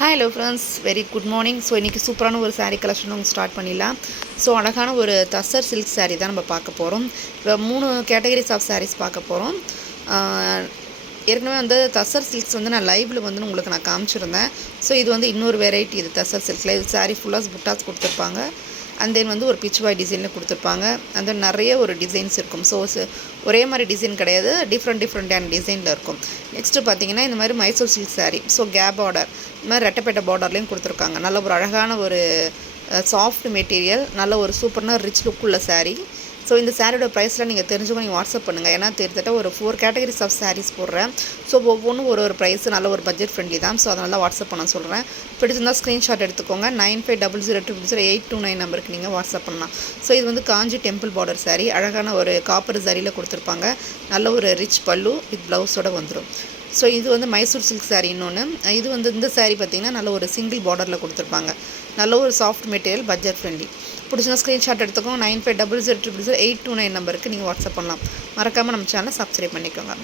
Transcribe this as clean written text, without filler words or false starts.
Hi hello friends, very good morning. So இன்றைக்கி சூப்பரான ஒரு சாரீ கலெக்ஷன் நம்ம ஸ்டார்ட் பண்ணிடலாம். ஸோ அழகான ஒரு தசர் சில்க் சாரீ தான் நம்ம பார்க்க போகிறோம். இப்போ 3 கேட்டகரிஸ் ஆஃப் சாரீஸ் பார்க்க போகிறோம். ஏற்கனவே வந்து தசர் சில்க்ஸ் வந்து நான் லைவில் வந்து உங்களுக்கு நான் காமிச்சிருந்தேன். ஸோ இது வந்து இன்னொரு வெரைட்டி. இது தசர் சில்கில் இது சாரீ ஃபுல்லாக புட்டாஸ் கொடுத்துருப்பாங்க. அண்ட் தென் வந்து ஒரு பிச் பாய் டிசைனில் கொடுத்துருப்பாங்க. அண்ட் தென் நிறைய ஒரு டிசைன்ஸ் இருக்கும். ஸோ ஒரே மாதிரி டிசைன் கிடையாது, டிஃப்ரெண்டான டிசைனில் இருக்கும். நெக்ஸ்ட்டு பார்த்தீங்கன்னா இந்த மாதிரி மைசூர் சில்க் சாரீ. ஸோ கேப் பார்டர், இந்த மாதிரி ரெட்டப்பேட்டை பார்டர்லேயும் கொடுத்துருக்காங்க. நல்ல ஒரு அழகான ஒரு சாஃப்ட் மெட்டீரியல், நல்ல ஒரு சூப்பரான ரிச் லுக் உள்ள சாரீ. ஸோ இந்த சாரியோட ப்ரைஸ்லாம் நீங்கள் தெரிஞ்சுக்கோ, நீங்கள் வாட்ஸ்அப் பண்ணுங்கள். ஏன்னா கிட்டத்தட்ட ஒரு 4 கேட்டகரிஸ் ஆஃப் சாரீஸ் போடுறேன். ஸோ ஒவ்வொன்றும் ஒரு ப்ரைஸ், நல்ல ஒரு பட்ஜெட் ஃப்ரெண்ட்லி தான். ஸோ அதனால வாட்ஸ்அப் பண்ண சொல்கிறேன். பிடிச்சிருந்தால் ஸ்க்ரீன்ஷாட் எடுத்துக்கோங்க. 9500200829 நம்பருக்கு நீங்கள் வாட்ஸ்அப் பண்ணலாம். ஸோ இது வந்து காஞ்சி டெம்பிள் பார்டர் சாரீ. அழகான ஒரு காப்பர் சரியில் கொடுத்துருப்பாங்க. நல்ல ஒரு ரிச் பல்லு வித் ப்ளவுஸோடு வந்துடும். ஸோ இது வந்து மைசூர் சில்க் சாரீ. இன்னொன்று இது வந்து இந்த சாரீ பார்த்திங்கன்னா நல்ல ஒரு சிங்கிள் பார்டரில் கொடுத்துருப்பாங்க. நல்ல ஒரு சாஃப்ட் மெட்டீரியல், பட்ஜெட் ஃப்ரெண்ட்லி. பிடிச்சினா ஸ்க்ரீன்ஷாட் எடுத்துக்கோங்க. 9500200829 நம்பருக்கு நீங்கள் வாட்ஸ்அப் பண்ணலாம். மறக்காமல் நம்ம சேனலை சப்ஸ்கிரைப் பண்ணிக்கோங்க.